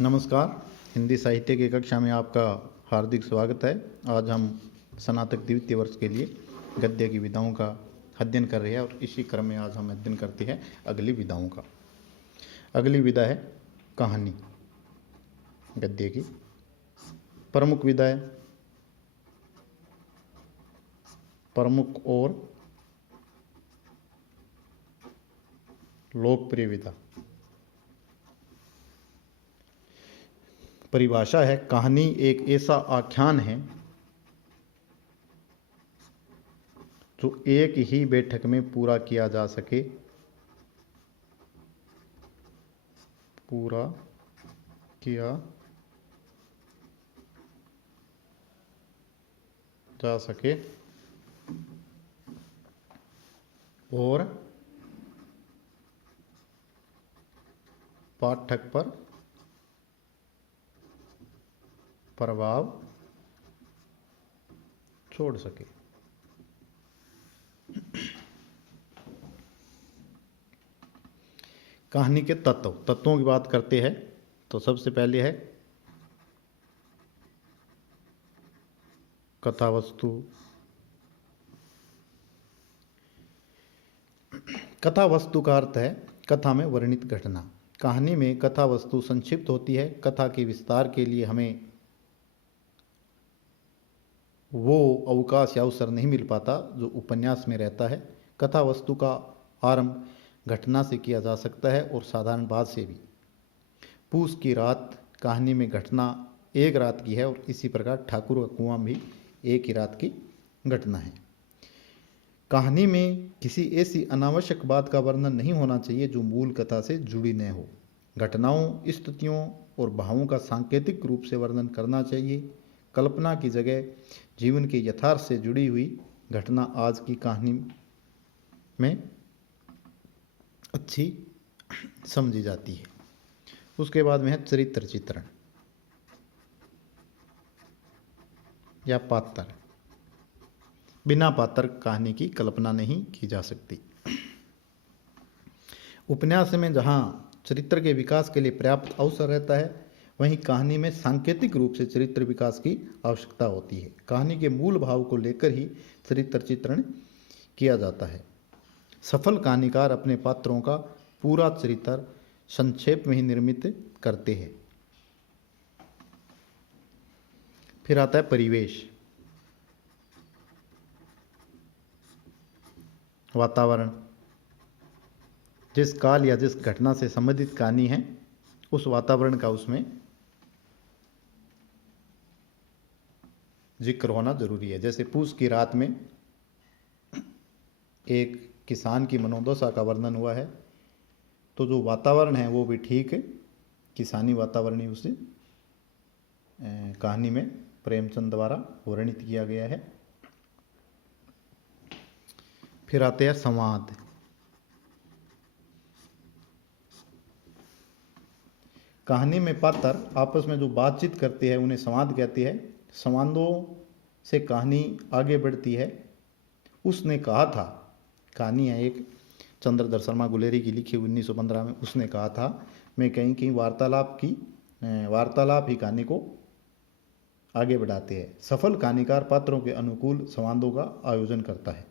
नमस्कार। हिंदी साहित्य की कक्षा में आपका हार्दिक स्वागत है। आज हम स्नातक द्वितीय वर्ष के लिए गद्य की विधाओं का अध्ययन कर रहे हैं और इसी क्रम में आज हम अध्ययन करते हैं अगली विधाओं का। अगली विधा है कहानी। गद्य की प्रमुख विधा है, प्रमुख और लोकप्रिय विधा। परिभाषा है, कहानी एक ऐसा आख्यान है जो एक ही बैठक में पूरा किया जा सके, पूरा किया जा सके और पाठक पर प्रभाव छोड़ सके। कहानी के तत्वों की बात करते हैं तो सबसे पहले है कथा वस्तु। कथा वस्तु का अर्थ है कथा में वर्णित घटना। कहानी में कथा वस्तु संक्षिप्त होती है। कथा के विस्तार के लिए हमें वो अवकाश या अवसर नहीं मिल पाता जो उपन्यास में रहता है। कथा वस्तु का आरंभ घटना से किया जा सकता है और साधारण बात से भी। पूस की रात कहानी में घटना एक रात की है और इसी प्रकार ठाकुर का कुआं भी एक ही रात की घटना है। कहानी में किसी ऐसी अनावश्यक बात का वर्णन नहीं होना चाहिए जो मूल कथा से जुड़ी न हो। घटनाओं, स्थितियों और भावों का सांकेतिक रूप से वर्णन करना चाहिए। कल्पना की जगह जीवन के यथार्थ से जुड़ी हुई घटना आज की कहानी में अच्छी समझी जाती है। उसके बाद में है चरित्र चित्रण या पात्र। बिना पात्र कहानी की कल्पना नहीं की जा सकती। उपन्यास में जहाँ चरित्र के विकास के लिए पर्याप्त अवसर रहता है, वहीं कहानी में सांकेतिक रूप से चरित्र विकास की आवश्यकता होती है। कहानी के मूल भाव को लेकर ही चरित्र चित्रण किया जाता है। सफल कहानीकार अपने पात्रों का पूरा चरित्र संक्षेप में ही निर्मित करते हैं। फिर आता है परिवेश, वातावरण। जिस काल या जिस घटना से संबंधित कहानी है उस वातावरण का उसमें जिक्र होना जरूरी है। जैसे पूस की रात में एक किसान की मनोदशा का वर्णन हुआ है, तो जो वातावरण है वो भी ठीक है, किसानी वातावरण ही उसे कहानी में प्रेमचंद द्वारा वर्णित किया गया है। फिर आते हैं संवाद। कहानी में पात्र आपस में जो बातचीत करते हैं उन्हें संवाद कहते हैं। संवादों से कहानी आगे बढ़ती है। उसने कहा था, कहानी है एक चंद्रधर शर्मा गुलेरी की लिखी 1915 में। उसने कहा था, मैं कहीं कहीं वार्तालाप ही कहानी को आगे बढ़ाते हैं। सफल कहानीकार पात्रों के अनुकूल संवादों का आयोजन करता है।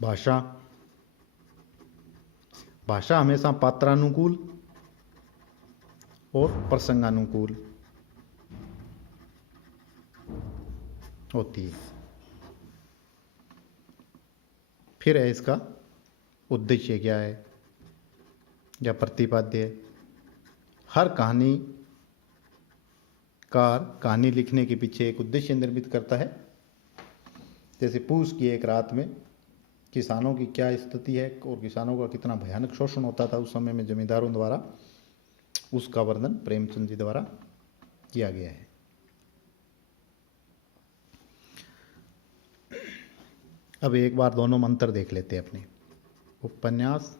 भाषा। भाषा हमेशा पात्रानुकूल और प्रसंगानुकूल होती है। फिर है इसका उद्देश्य क्या है या प्रतिपाद्य। हर कहानीकार कहानी लिखने के पीछे एक उद्देश्य निर्मित करता है। जैसे पूस की एक रात में किसानों की क्या स्थिति है और किसानों का कितना भयानक शोषण होता था उस समय में जमींदारों द्वारा, उसका वर्णन प्रेमचंद जी द्वारा किया गया है। अब एक बार दोनों में अंतर देख लेते हैं अपने। उपन्यास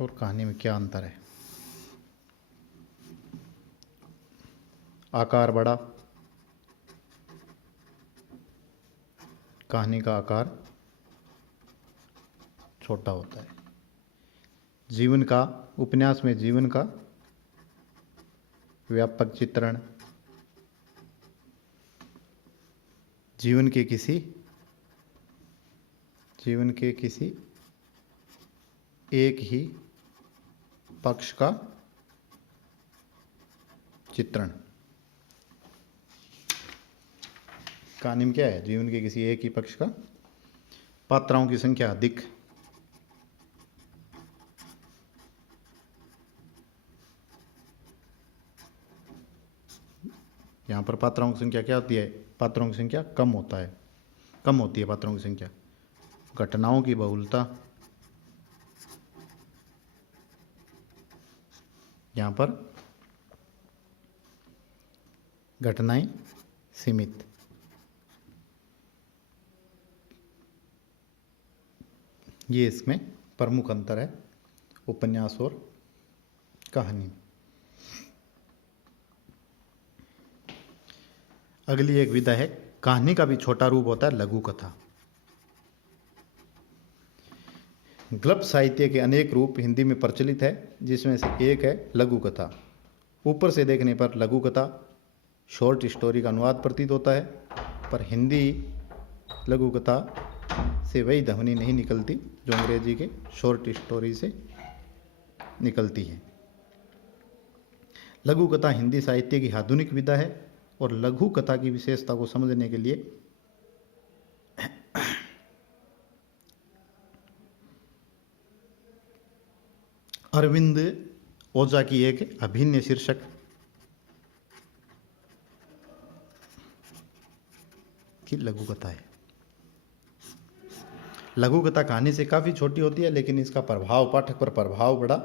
और कहानी में क्या अंतर है। आकार बड़ा, कहानी का आकार छोटा होता है। जीवन का, उपन्यास में जीवन का व्यापक चित्रण, जीवन के किसी एक ही पक्ष का चित्रण। कहानी में क्या है? जीवन के किसी एक ही पक्ष का। पात्राओं की संख्या अधिक, यहाँ पर पात्राओं की संख्या क्या होती है? पात्रों की संख्या कम होती है पात्रों की संख्या। घटनाओं की बहुलता, यहाँ पर घटनाएं सीमित। ये इसमें प्रमुख अंतर है उपन्यास और कहानी। अगली एक विधा है, कहानी का भी छोटा रूप होता है लघु कथा। गल्प साहित्य के अनेक रूप हिंदी में प्रचलित है, जिसमें से एक है लघु कथा। ऊपर से देखने पर लघु कथा शॉर्ट स्टोरी का अनुवाद प्रतीत होता है, पर हिंदी लघु कथा से वही ध्वनि नहीं निकलती जो अंग्रेजी के शॉर्ट स्टोरी से निकलती है। लघु कथा हिंदी साहित्य की आधुनिक विधा है और लघु कथा की विशेषता को समझने के लिए अरविंद ओझा की एक अभिन्न शीर्षक की लघु कथा है। लघु कथा कहानी से काफी छोटी होती है, लेकिन इसका प्रभाव पाठक पर प्रभाव बड़ा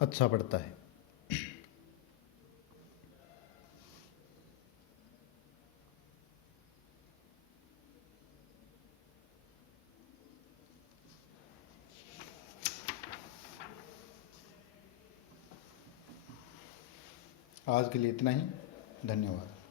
अच्छा पड़ता है। आज के लिए इतना ही। धन्यवाद।